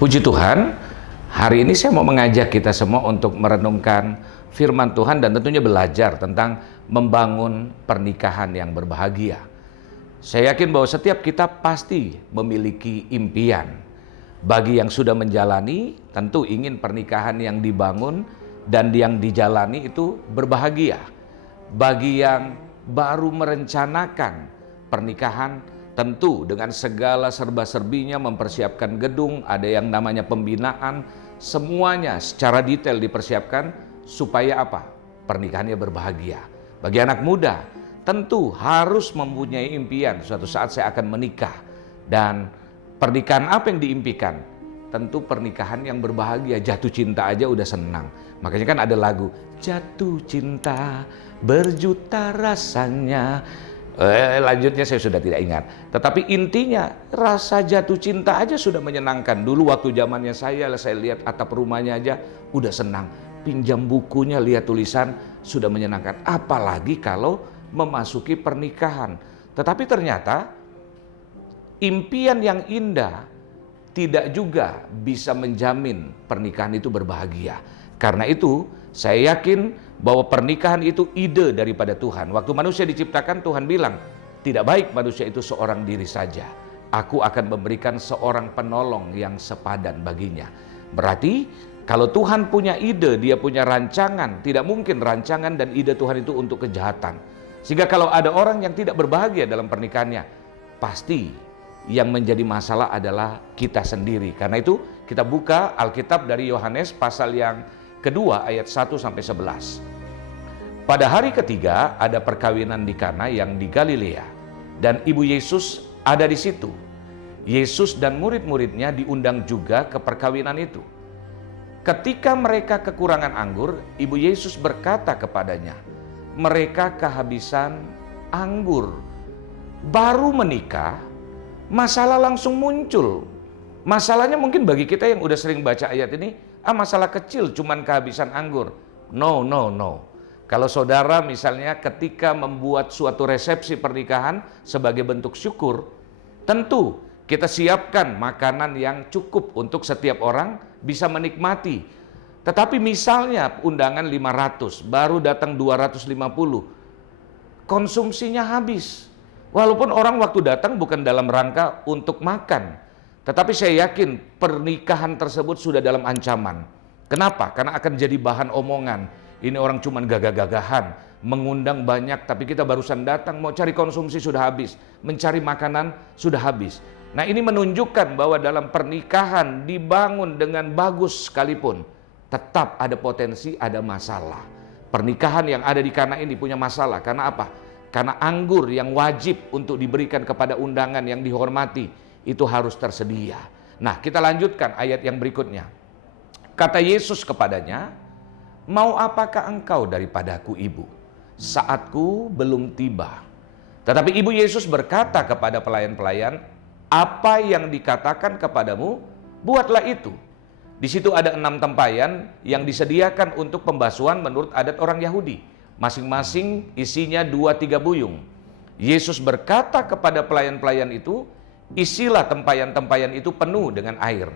Puji Tuhan, hari ini saya mau mengajak kita semua untuk merenungkan firman Tuhan dan tentunya belajar tentang membangun pernikahan yang berbahagia. Saya yakin bahwa setiap kita pasti memiliki impian. Bagi yang sudah menjalani, tentu ingin pernikahan yang dibangun dan yang dijalani itu berbahagia. Bagi yang baru merencanakan pernikahan, tentu dengan segala serba-serbinya mempersiapkan gedung, ada yang namanya pembinaan, semuanya secara detail dipersiapkan supaya apa? Pernikahannya berbahagia. Bagi anak muda, tentu harus mempunyai impian, suatu saat saya akan menikah. Dan pernikahan apa yang diimpikan? Tentu pernikahan yang berbahagia, jatuh cinta aja udah senang. Makanya kan ada lagu, jatuh cinta berjuta rasanya. Lanjutnya saya sudah tidak ingat. Tetapi intinya rasa jatuh cinta aja sudah menyenangkan. Dulu waktu zamannya saya lihat atap rumahnya aja udah senang. Pinjam bukunya, lihat tulisan sudah menyenangkan. Apalagi kalau memasuki pernikahan. Tetapi ternyata impian yang indah tidak juga bisa menjamin pernikahan itu berbahagia. Karena itu saya yakin bahwa pernikahan itu ide daripada Tuhan. Waktu manusia diciptakan, Tuhan bilang, tidak baik manusia itu seorang diri saja. Aku akan memberikan seorang penolong yang sepadan baginya. Berarti kalau Tuhan punya ide, dia punya rancangan, tidak mungkin rancangan dan ide Tuhan itu untuk kejahatan. Sehingga kalau ada orang yang tidak berbahagia dalam pernikahannya, pasti yang menjadi masalah adalah kita sendiri. Karena itu kita buka Alkitab dari Yohanes pasal yang kedua ayat 1-11. Pada hari ketiga ada perkawinan di Kana yang di Galilea dan ibu Yesus ada di situ. Yesus dan murid-muridnya diundang juga ke perkawinan itu. Ketika mereka kekurangan anggur, ibu Yesus berkata kepadanya, mereka kehabisan anggur. Baru menikah, masalah langsung muncul. Masalahnya mungkin bagi kita yang udah sering baca ayat ini, masalah kecil cuman kehabisan anggur. No. Kalau saudara misalnya ketika membuat suatu resepsi pernikahan sebagai bentuk syukur, tentu kita siapkan makanan yang cukup untuk setiap orang bisa menikmati. Tetapi misalnya undangan 500, baru datang 250, konsumsinya habis. Walaupun orang waktu datang bukan dalam rangka untuk makan, tetapi saya yakin pernikahan tersebut sudah dalam ancaman. Kenapa? Karena akan jadi bahan omongan. Ini orang cuman gagah-gagahan, mengundang banyak, tapi kita barusan datang, mau cari konsumsi sudah habis, mencari makanan sudah habis. Nah, ini menunjukkan bahwa dalam pernikahan dibangun dengan bagus sekalipun, tetap ada potensi, ada masalah. Pernikahan yang ada di Kana ini punya masalah. Karena apa? Karena anggur yang wajib untuk diberikan kepada undangan yang dihormati, itu harus tersedia. Nah, kita lanjutkan ayat yang berikutnya. Kata Yesus kepadanya, mau apakah engkau daripadaku ibu? Saatku belum tiba. Tetapi ibu Yesus berkata kepada pelayan-pelayan, apa yang dikatakan kepadamu, buatlah itu. Di situ ada 6 tempayan yang disediakan untuk pembasuhan menurut adat orang Yahudi. Masing-masing isinya 2-3 buyung. Yesus berkata kepada pelayan-pelayan itu, isilah tempayan-tempayan itu penuh dengan air.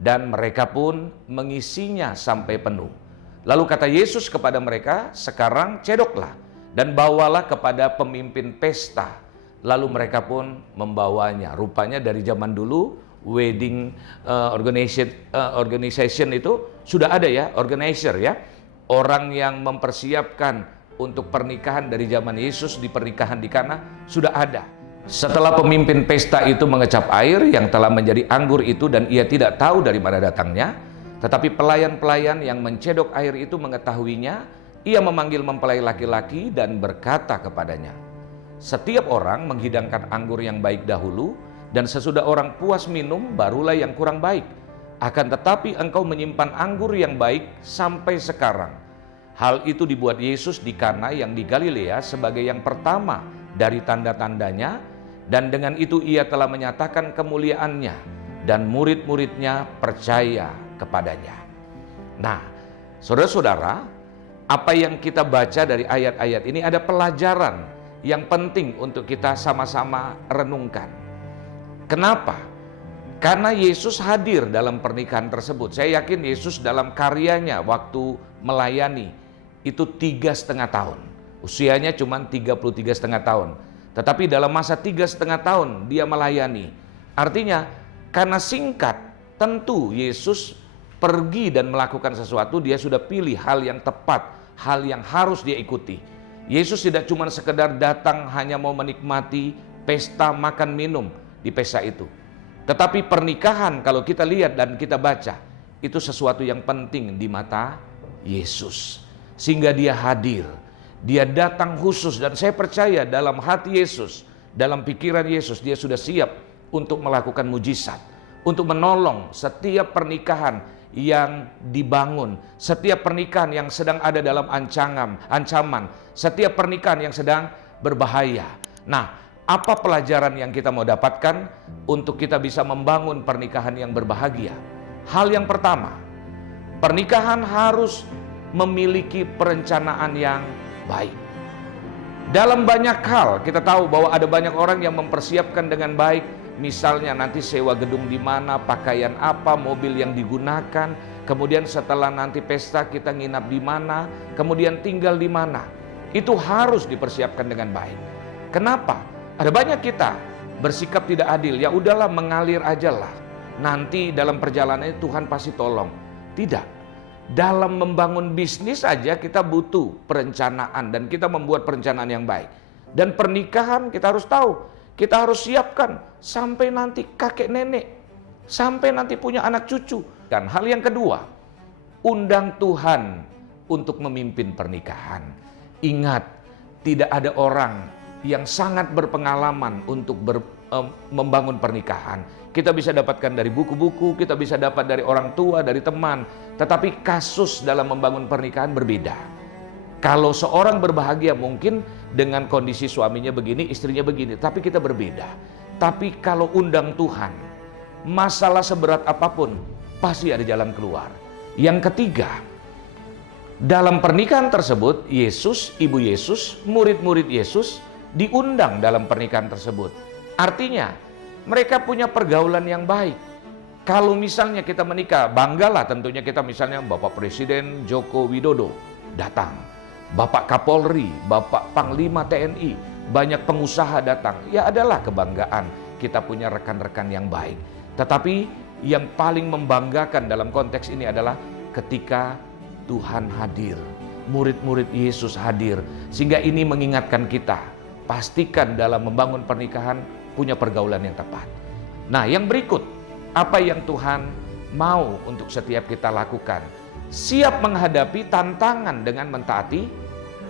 Dan mereka pun mengisinya sampai penuh. Lalu kata Yesus kepada mereka, sekarang cedoklah dan bawalah kepada pemimpin pesta. Lalu mereka pun membawanya. Rupanya dari zaman dulu, wedding organization itu sudah ada ya, organizer ya. Orang yang mempersiapkan untuk pernikahan dari zaman Yesus di pernikahan di Kana sudah ada. Setelah pemimpin pesta itu mengecap air yang telah menjadi anggur itu dan ia tidak tahu dari mana datangnya, tetapi pelayan-pelayan yang mencedok air itu mengetahuinya, ia memanggil mempelai laki-laki dan berkata kepadanya, setiap orang menghidangkan anggur yang baik dahulu, dan sesudah orang puas minum, barulah yang kurang baik. Akan tetapi engkau menyimpan anggur yang baik sampai sekarang. Hal itu dibuat Yesus di Kana yang di Galilea sebagai yang pertama dari tanda-tandanya, dan dengan itu ia telah menyatakan kemuliaannya, dan murid-muridnya percaya kepadanya. Nah, saudara-saudara, apa yang kita baca dari ayat-ayat ini ada pelajaran yang penting untuk kita sama-sama renungkan. Kenapa? Karena Yesus hadir dalam pernikahan tersebut. Saya yakin Yesus dalam karyanya waktu melayani itu 3,5 tahun. Usianya cuma 33,5 tahun. Tetapi dalam masa 3,5 tahun dia melayani. Artinya karena singkat, tentu Yesus pergi dan melakukan sesuatu, dia sudah pilih hal yang tepat, hal yang harus dia ikuti. Yesus tidak cuma sekedar datang hanya mau menikmati pesta makan minum di pesta itu. Tetapi pernikahan kalau kita lihat dan kita baca, itu sesuatu yang penting di mata Yesus. Sehingga dia hadir, dia datang khusus, dan saya percaya dalam hati Yesus, dalam pikiran Yesus, dia sudah siap untuk melakukan mujizat, untuk menolong setiap pernikahan yang dibangun, setiap pernikahan yang sedang ada dalam ancaman, setiap pernikahan yang sedang berbahaya. Nah, apa pelajaran yang kita mau dapatkan untuk kita bisa membangun pernikahan yang berbahagia? Hal yang pertama, pernikahan harus memiliki perencanaan yang baik. Dalam banyak hal kita tahu bahwa ada banyak orang yang mempersiapkan dengan baik. Misalnya nanti sewa gedung di mana, pakaian apa, mobil yang digunakan, kemudian setelah nanti pesta kita nginap di mana, kemudian tinggal di mana. Itu harus dipersiapkan dengan baik. Kenapa? Ada banyak kita bersikap tidak adil, ya udahlah mengalir aja lah. Nanti dalam perjalanannya Tuhan pasti tolong. Tidak. Dalam membangun bisnis saja kita butuh perencanaan dan kita membuat perencanaan yang baik. Dan pernikahan kita harus tahu, kita harus siapkan sampai nanti kakek nenek, sampai nanti punya anak cucu. Dan hal yang kedua, undang Tuhan untuk memimpin pernikahan. Ingat, tidak ada orang yang sangat berpengalaman untuk membangun pernikahan. Kita bisa dapatkan dari buku-buku, kita bisa dapat dari orang tua, dari teman. Tetapi kasus dalam membangun pernikahan berbeda. Kalau seorang berbahagia mungkin dengan kondisi suaminya begini, istrinya begini. Tapi kita berbeda. Tapi kalau undang Tuhan, masalah seberat apapun pasti ada jalan keluar. Yang ketiga, dalam pernikahan tersebut, Yesus, Ibu Yesus, murid-murid Yesus diundang dalam pernikahan tersebut. Artinya mereka punya pergaulan yang baik. Kalau misalnya kita menikah, banggalah tentunya kita misalnya Bapak Presiden Joko Widodo datang, Bapak Kapolri, Bapak Panglima TNI, banyak pengusaha datang. Ya adalah kebanggaan kita punya rekan-rekan yang baik. Tetapi yang paling membanggakan dalam konteks ini adalah ketika Tuhan hadir, murid-murid Yesus hadir. Sehingga ini mengingatkan kita, pastikan dalam membangun pernikahan punya pergaulan yang tepat. Nah, yang berikut, apa yang Tuhan mau untuk setiap kita lakukan? Siap menghadapi tantangan dengan mentaati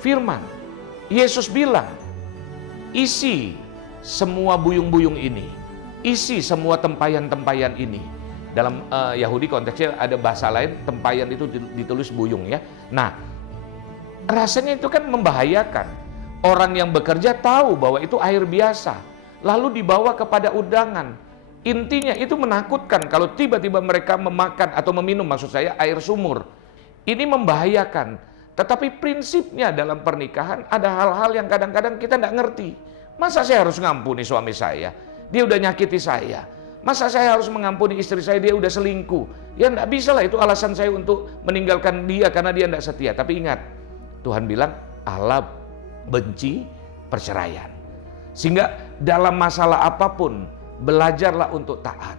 firman. Yesus bilang, isi semua buyung-buyung ini, isi semua tempayan-tempayan ini. Dalam Yahudi konteksnya ada bahasa lain, tempayan itu ditulis buyung ya. Nah, rasanya itu kan membahayakan. Orang yang bekerja tahu bahwa itu air biasa, lalu dibawa kepada undangan. Intinya itu menakutkan kalau tiba-tiba mereka memakan atau meminum, maksud saya air sumur. Ini membahayakan. Tetapi prinsipnya dalam pernikahan ada hal-hal yang kadang-kadang kita tidak ngerti. Masa saya harus ngampuni suami saya? Dia udah nyakiti saya. Masa saya harus mengampuni istri saya, dia udah selingkuh? Ya tidak bisa lah, itu alasan saya untuk meninggalkan dia karena dia tidak setia. Tapi ingat, Tuhan bilang Allah benci perceraian. Sehingga dalam masalah apapun, belajarlah untuk taat.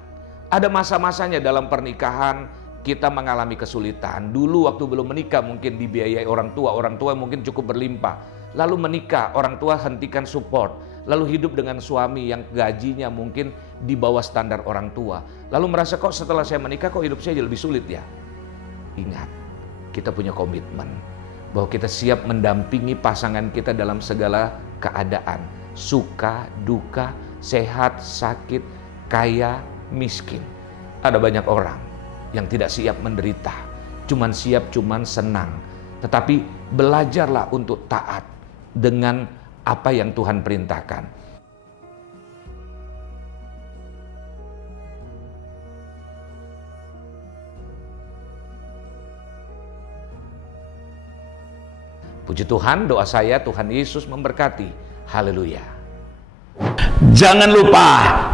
Ada masa-masanya dalam pernikahan kita mengalami kesulitan. Dulu waktu belum menikah mungkin dibiayai orang tua mungkin cukup berlimpah. Lalu menikah, orang tua hentikan support. Lalu hidup dengan suami yang gajinya mungkin di bawah standar orang tua. Lalu merasa kok setelah saya menikah kok hidup saya jadi lebih sulit ya. Ingat, kita punya komitmen bahwa kita siap mendampingi pasangan kita dalam segala keadaan. Suka, duka, sehat, sakit, kaya, miskin. Ada banyak orang yang tidak siap menderita, cuman siap cuman senang. Tetapi belajarlah untuk taat dengan apa yang Tuhan perintahkan. Puji Tuhan, doa saya Tuhan Yesus memberkati. Haleluya. Jangan lupa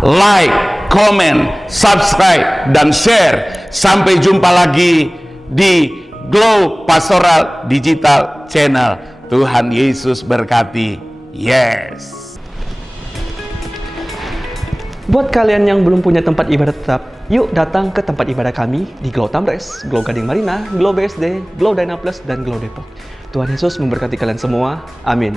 like, comment, subscribe, dan share. Sampai jumpa lagi di Glow Pastoral Digital Channel. Tuhan Yesus berkati. Yes. Buat kalian yang belum punya tempat ibadah tetap, yuk datang ke tempat ibadah kami di Glow Tamres, Glow Gading Marina, Glow BSD, Glow Dyna Plus, dan Glow Depok. Tuhan Yesus memberkati kalian semua. Amin.